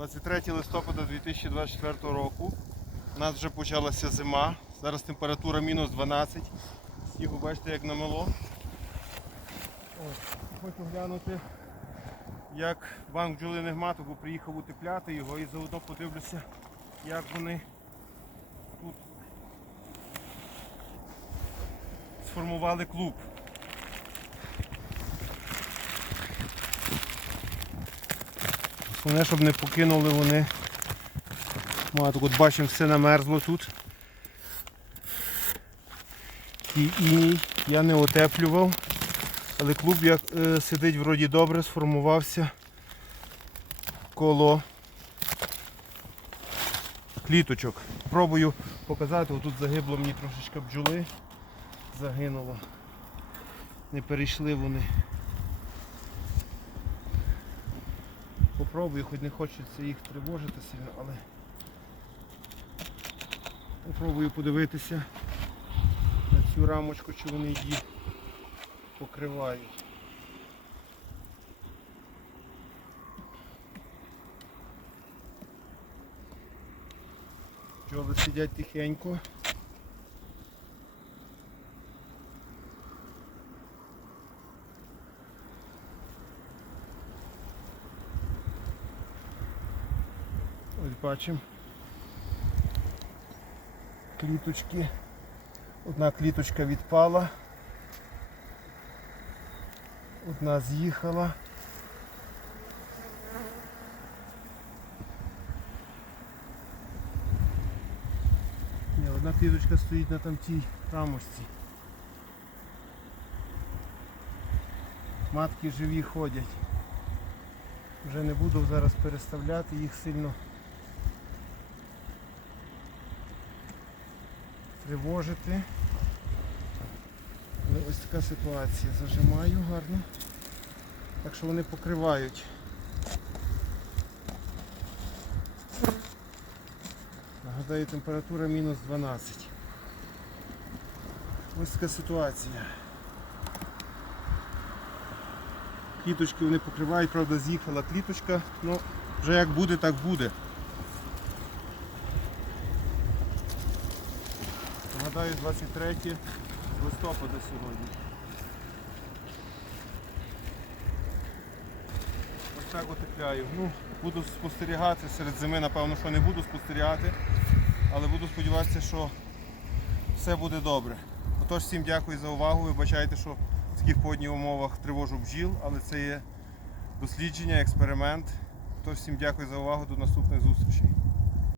23 листопада 2024 року. У нас вже почалася зима. Зараз температура мінус 12. Снігу бачите, як намело. Ось, Хочу глянути, як банк бджолиних бо приїхав утепляти його і заодно подивлюся, як вони тут сформували клуб. Головне, щоб не покинули вони. Маток, от бачимо, все намерзло тут. І іній я не утеплював, але клуб як е, сидить вроді добре, сформувався коло кліточок. Пробую показати, отут загибло мені трошечки бджоли. Загинуло. Не перейшли вони. Попробую, хоч не хочеться їх тривожити сильно, але попробую подивитися на цю рамочку, чи вони її покривають. Бджоли сидять тихенько. Бачимо. Кліточки. Одна кліточка відпала. Одна з'їхала. Ні, одна кліточка стоїть на там тій рамочці. Матки живі ходять. Вже не буду зараз переставляти їх сильно. Тривожити. Але ось така ситуація. Зажимаю гарно. Так що вони покривають. Нагадаю, температура мінус 12. Ось така ситуація. Кліточки вони покривають, правда з'їхала кліточка, ну вже як буде, так буде. Нагадаю, 23 листопада сьогодні. Ось так отепляю. Ну, буду спостерігати серед зими, напевно, що не буду спостерігати, але буду сподіватися, що все буде добре. Отож, всім дякую за увагу. Вибачайте, що в таких погодних умовах тривожу бджіл, але це є дослідження, експеримент. Тож всім дякую за увагу. До наступних зустрічей.